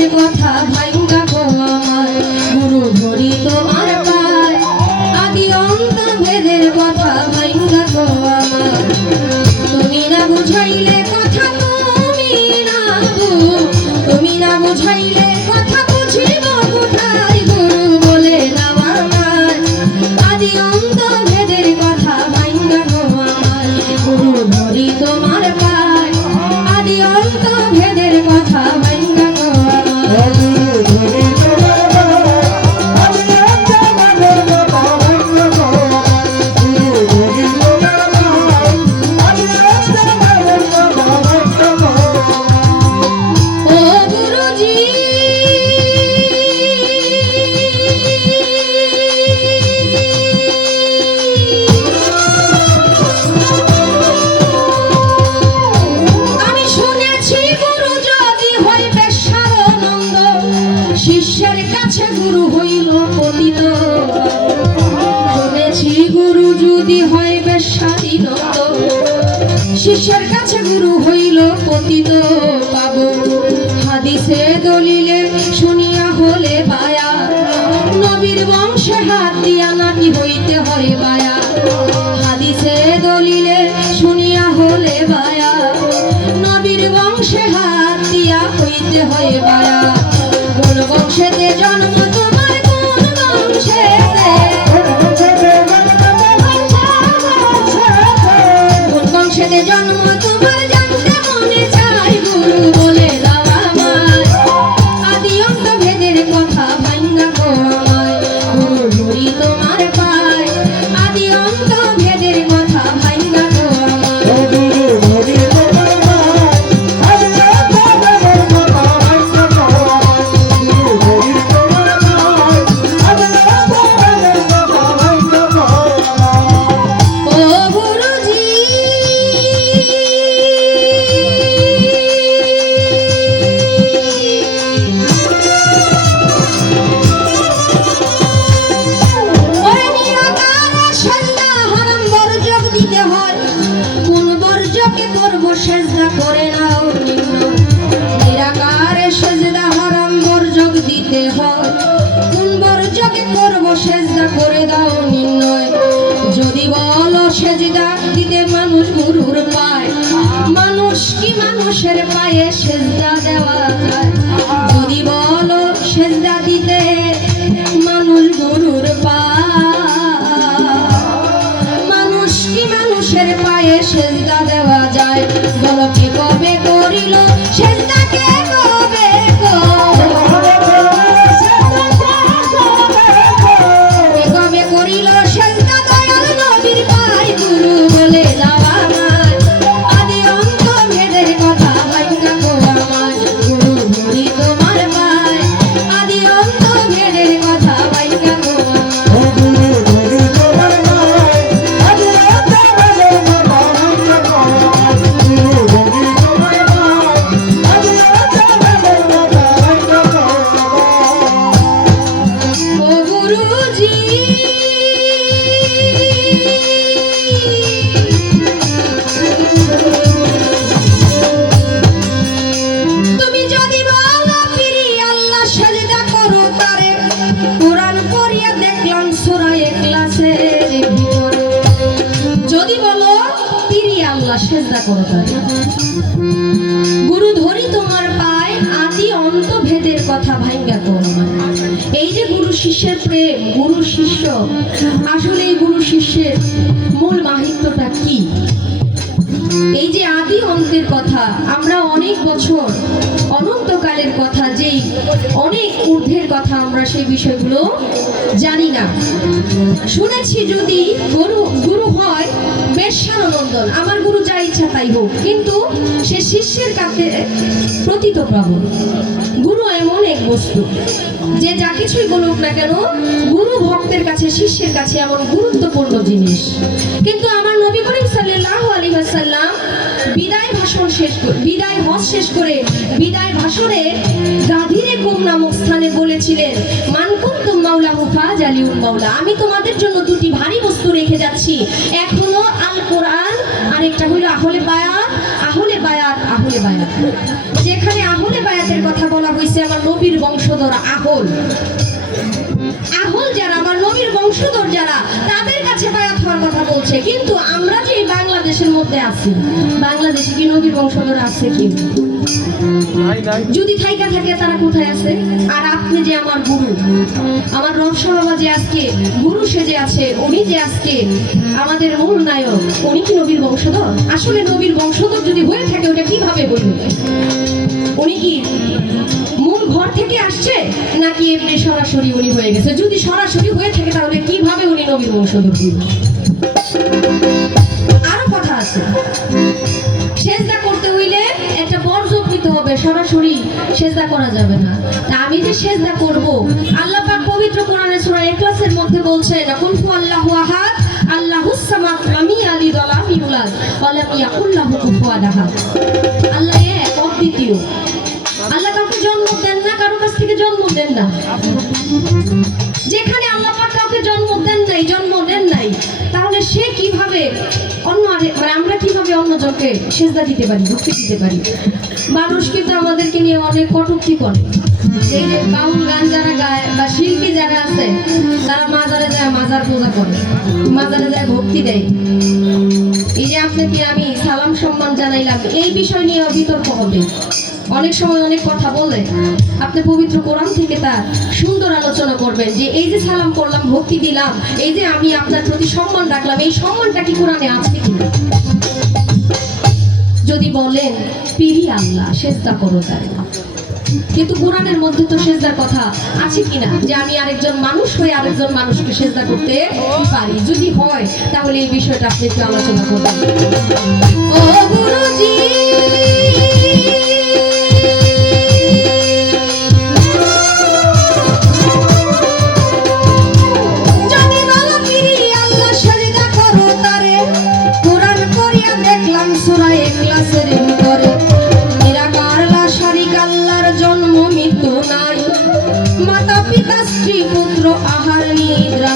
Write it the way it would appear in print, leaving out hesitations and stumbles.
ভেদের কথা ভাঙ্গা গো আমার গুরু ধরি তোমার পায় আদি অন্ত ভেদের কথা ভাঙ্গা গো আমার তুমি না বুঝাইলে কথা তুমি না বুঝাইলে কথা বুঝিব কোথায় গুরু বলে দাও আমার আদি অন্ত ভেদের কথা ভাঙ্গা গো আমার গুরু ধরি তোমার পায় আদি অন্ত ভেদের কথা ভাঙ্গা গো আমার শিষ্যের কাছে গুরু হইল পতিত শুনেছি গুরু যদি হয় বেশ্যারি নন্দ শিষ্যের কাছে গুরু হইল পতিত পাবো হাদিসে দলিলে শুনিয়া হলে বায়া নবীর বংশে হাত দিয়া নাকি হইতে হয় বায়া হাদিসে দলিলে শুনিয়া হলে বায়া নবীর বংশে হাত দিয়া হইতে হয় বায়া কোন বংশেতে জন্ম তোমার কোন বংশেতে কোন বংশেতে জন্ম তোমার জানতে মনে চাই গুরু বলে দাও আমায় আদি অন্ত ভেদের কথা ভাঙ্গা গো আমায় গুরু ধরি তোমার পায় আদি অন্ত ভেদের কথা ভাঙ্গা গো সেজদা করে নাও নিরাকারে সেজদা হারাম বর্জক দিতে হয় কোন বর্জকে করব সেজদা করে দাও নির্ণয় যদি বলো সেজদা দিতে মানুষ গুরুর পায় মানুষ কি মানুষের পায়ে সেজদা দেওয়া যায় যদি বলো সেজদা দিতে মানুষ গুরুর পায় মানুষ কি মানুষের পায়ে সেজদা দেওয়া যায় বলো কে কবে করিল সেজদা কে কবে কবে করিল সেজদা দয়াল নবীর পায় গুরু বলে দাও আমার আদি অন্ত ভেদের কথা ভাঙ্গা গো আমার গুরু ধরি তোমার পায় আদি অন্ত ভেদের কথা ভাঙ্গা গো সেজদা করো তারে গুরু ধরি তোমার পায় আদি অন্ত ভেদের কথা ভাঙ্গা করো এই যে গুরু শিষ্যের প্রেম গুরু শিষ্য আসলে এই গুরু শিষ্যের মূল মাহিত্যটা কি এই যে আদি অন্তের কথা আমরা অনেক বছর অনন্তকালের কথা যেই অনেক ঊর্ধ্বের কথা আমরা সেই বিষয়গুলো জানি না শুনেছি যদি গুরু হয় বেশ্যানন্দন আমার গুরু যা ইচ্ছা তাই হোক কিন্তু সে শিষ্যের কাছে প্রতীত প্রবণ গুরু এমন এক বস্তু যে যা কিছুই বলুক না কেন গুরু ভক্তের কাছে শিষ্যের কাছে এমন গুরুত্বপূর্ণ জিনিস কিন্তু আমার নবী করিম সাল্লাল্লাহু আলাইহি ওয়াসাল্লাম বিদায় ভাষণ শেষ করে বিদায় হজ শেষ করে বিদায় ভাষণে গাধীরে কুম নামক স্থানে বলেছিলেন মান কুনতুম মাওলাহু ফাজালিউল মাওলা আমি তোমাদের জন্য দুটি ভারী বস্তু রেখে যাচ্ছি এক হলো আল কোরআন আর একটা হলো আহলে বায়াত যেখানে আহলে বায়াতের কথা বলা হয়েছে আমার নবীর বংশধর আহল আহল যারা, আমার নবীর বংশধর যারা, তাদের কাছে বায়াত হওয়ার কথা বলছে। কিন্তু আমরা যে এই বাংলাদেশের মধ্যে আছি, বাংলাদেশে কি নবীর বংশধর আছে কি? যদি থাইকা থাকে তারা কোথায় আছে? আর আপনি যে আমার গুরু, আমার রবসহ যে আজকে গুরু সেজে আছে, উনি যে আজকে আমাদের মূল নায়ক, উনি কি নবীর বংশধর? আসলে নবীর বংশধর যদি হয়ে থাকে ওটা কিভাবে বলবো? উনি কি মূল ঘর থেকে আসছে নাকি এমনি সরাসরি উনি হয়ে গেছে? যদি সরাসরি হয়ে থাকে তাহলে কিভাবে উনি নবীর বংশধর? আরো কথা আছে, সেজদা করতে হইলে একটা বর্জক নিতে হবে, সরাসরি সেজদা করা যাবে না। তা আমি যে সেজদা করব, আল্লাহ পাক পবিত্র কোরআনে সূরা ইখলাসের মধ্যে বলছেন, কুল হুয়াল্লাহু আহাদ আল্লাহুস সামাদ লাম ইয়ালিদ ওয়া লাম ইউলাদ ওয়া লাম ইয়াকুল লাহু কুফুয়ান আহাদ। আল্লাহ এক, অদ্বিতীয়। আল্লাহ কাউকে জন্ম দেন না, কারো কাছ থেকে জন্ম দেন না। যেখানে আল্লাহ পাক কাউকে জন্ম দেন নাই, তাহলে সে কিভাবে মানে আমরা কিভাবে অন্যজনকে সেজদা দিতে পারি, ভক্তি দিতে পারি? মানুষ কিন্তু আমাদেরকে নিয়ে অনেক কটূক্তি করে। এই যে বাউল গান যারা গায় বা শিল্পী যারা আছে, তারা মাজারে যায় মাজার পূজা করে, মাজারে যায় ভক্তি দেয়। এই যে আপনাকে আমি সালাম সম্মান জানাইলাম, এই বিষয় নিয়ে বিতর্ক হবে, অনেক সময় অনেক কথা বলে। আপনি পবিত্র কোরআন থেকে তার সুন্দর আলোচনা করবেন যে এই যে সালাম করলাম, ভক্তি দিলাম, এই যে আমি আপনার প্রতি সম্মান রাখলাম, এই সম্মানটা কি কোরআনে আছে কিনা? যদি বলেন পিরি আল্লাহ, সেজদা করো তার, কিন্তু কোরআনের মধ্যে তো সেজদার কথা আছে কিনা যে আমি আরেকজন মানুষ হয়ে আরেকজন মানুষকে সেজদা করতে পারি? যদি হয় তাহলে এই বিষয়টা আপনি একটু আলোচনা করবেন। ও গুরুজি, মাতা পিতা স্ত্রী পুত্র আহার নিদ্রা